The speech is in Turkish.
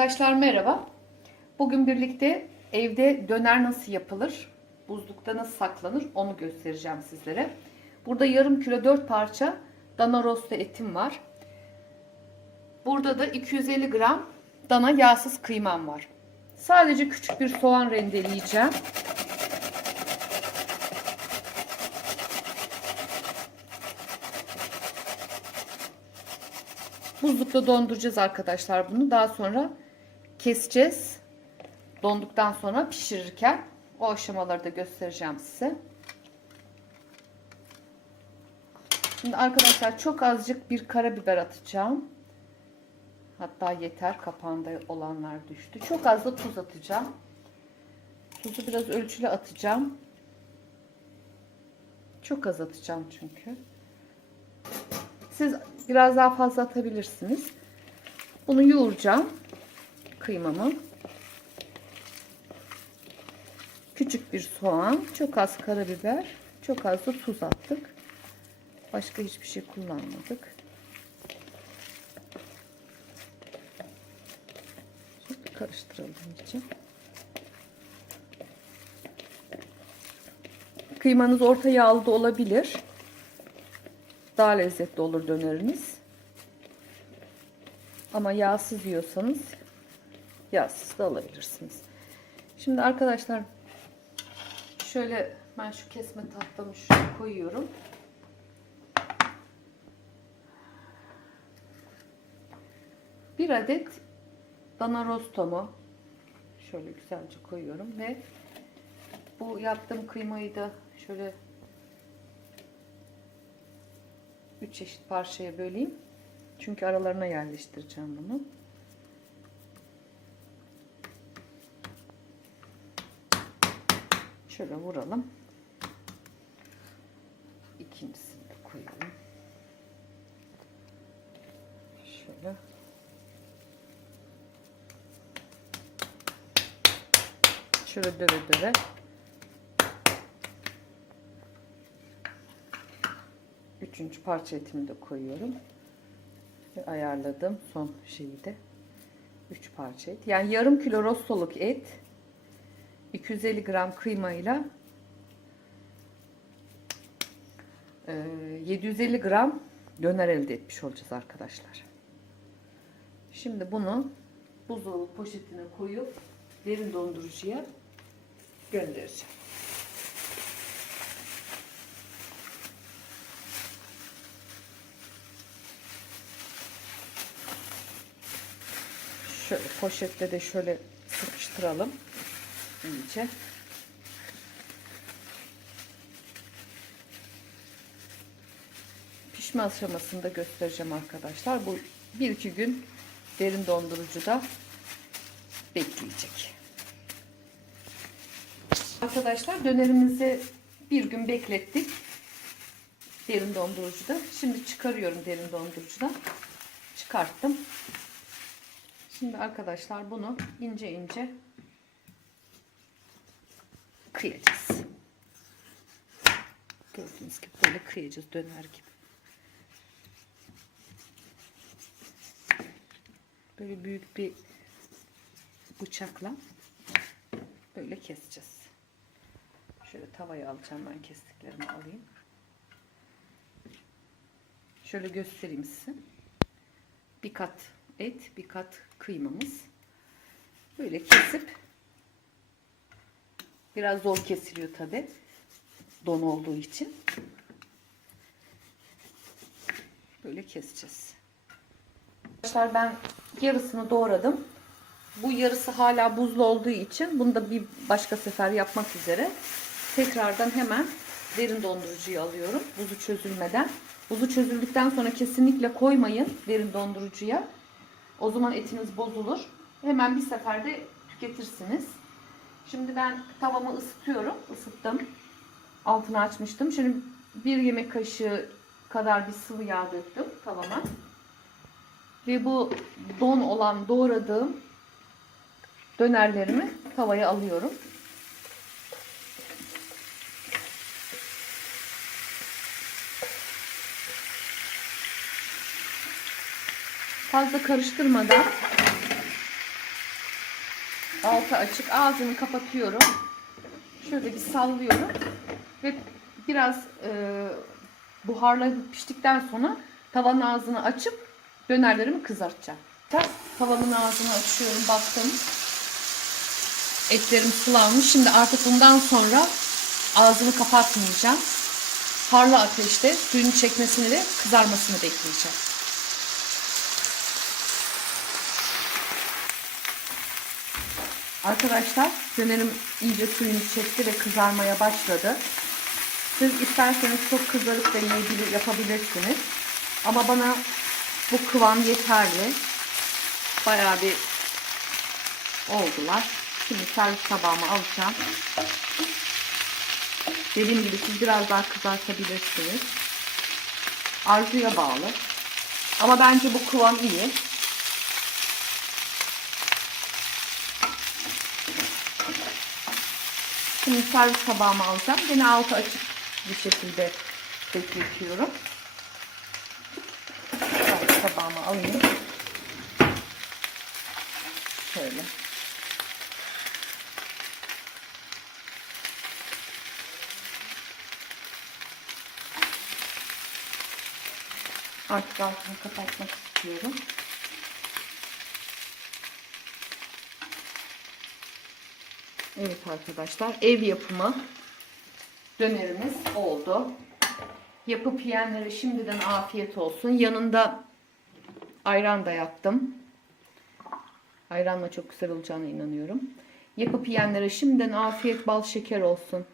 Arkadaşlar merhaba. Bugün birlikte evde döner nasıl yapılır, buzlukta nasıl saklanır onu göstereceğim sizlere. Burada yarım kilo 4 parça dana rosto etim var. Burada da 250 gram dana yağsız kıymam var. Sadece küçük bir soğan rendeleyeceğim. Buzlukta donduracağız arkadaşlar bunu. Daha sonra keseceğiz. Donduktan sonra pişirirken o aşamaları da göstereceğim size. Şimdi arkadaşlar çok azıcık bir karabiber atacağım. Hatta yeter kapağında olanlar düştü. Çok az da tuz atacağım. Tuzu biraz ölçülü atacağım. Çok az atacağım çünkü. Siz biraz daha fazla atabilirsiniz. Bunu yoğuracağım. Kıymamı. Küçük bir soğan, çok az karabiber, çok az da tuz attık. Başka hiçbir şey kullanmadık. Şimdi karıştıralım iyice. Kıymanız orta yağlı da olabilir. Daha lezzetli olur döneriniz. Ama yağsız yiyorsanız yağsız da alabilirsiniz. Şimdi arkadaşlar şöyle ben şu kesme tahtamı şuraya koyuyorum. Bir adet dana rostomu şöyle güzelce koyuyorum ve bu yaptığım kıymayı da şöyle 3 çeşit parçaya böleyim. Çünkü aralarına yerleştireceğim bunu. Şöyle vuralım. İkincisini de koyalım. Şöyle. Şöyle döve döve. Üçüncü parça etimi de koyuyorum. Ayarladım son şeyi de. 3 parça et. Yani yarım kilo rostoluk et. 250 gram kıymayla 750 gram döner elde etmiş olacağız arkadaşlar. Şimdi bunu buzdolabı poşetine koyup derin dondurucuya göndereceğim. Şöyle poşetle de şöyle sıkıştıralım iyice. Pişme aşamasında göstereceğim arkadaşlar. Bu bir iki gün derin dondurucuda bekleyecek. Arkadaşlar dönerimizi bir gün beklettik. Derin dondurucuda. Şimdi çıkarıyorum derin dondurucudan. Çıkarttım. Şimdi arkadaşlar bunu ince ince kıyacağız. Gördüğünüz gibi böyle kıyacağız döner gibi. Böyle büyük bir bıçakla böyle keseceğiz. Şöyle tavaya alacağım ben kestiklerimi alayım. Şöyle göstereyim size. Bir kat et, bir kat kıymamız. Böyle kesip biraz zor kesiliyor tabi. Don olduğu için. Böyle keseceğiz. Arkadaşlar ben yarısını doğradım. Bu yarısı hala buzlu olduğu için bunu da bir başka sefer yapmak üzere tekrardan hemen derin dondurucuyu alıyorum. Buzu çözülmeden. Buzu çözüldükten sonra kesinlikle koymayın derin dondurucuya. O zaman etiniz bozulur. Hemen bir seferde tüketirsiniz. Şimdi ben tavamı ısıtıyorum. Isıttım. Altını açmıştım. Şimdi bir yemek kaşığı kadar bir sıvı yağ döktüm tavama. Ve bu don olan doğradığım dönerlerimi tavaya alıyorum. Fazla karıştırmadan Altı açık. Ağzını kapatıyorum. Şöyle bir sallıyorum. Ve biraz e, buharlayıp piştikten sonra tavanın ağzını açıp dönerlerimi kızartacağım. Tavamın ağzını açıyorum. Baktım. Etlerim sulanmış. Şimdi artık bundan sonra ağzını kapatmayacağım. Harlı ateşte suyunu çekmesini ve kızarmasını bekleyeceğim. Arkadaşlar dönerim iyice suyunu çekti ve kızarmaya başladı. Siz isterseniz çok kızarıp da yiyebilir, yapabilirsiniz. Ama bana bu kıvam yeterli. Bayağı bir oldular. Şimdi servis tabağıma alacağım. Dediğim gibi siz biraz daha kızartabilirsiniz. Arzuya bağlı. Ama bence bu kıvam iyi. Şimdi servis tabağıma alacağım. Yine altı açık bir şekilde bekletiyorum. Servis tabağıma alayım. Şöyle. Artık altını kapatmak istiyorum. Evet arkadaşlar ev yapımı dönerimiz oldu. Yapıp yiyenlere şimdiden afiyet olsun. Yanında ayran da yaptım. Ayranla çok güzel olacağına inanıyorum. Yapıp yiyenlere şimdiden afiyet bal şeker olsun.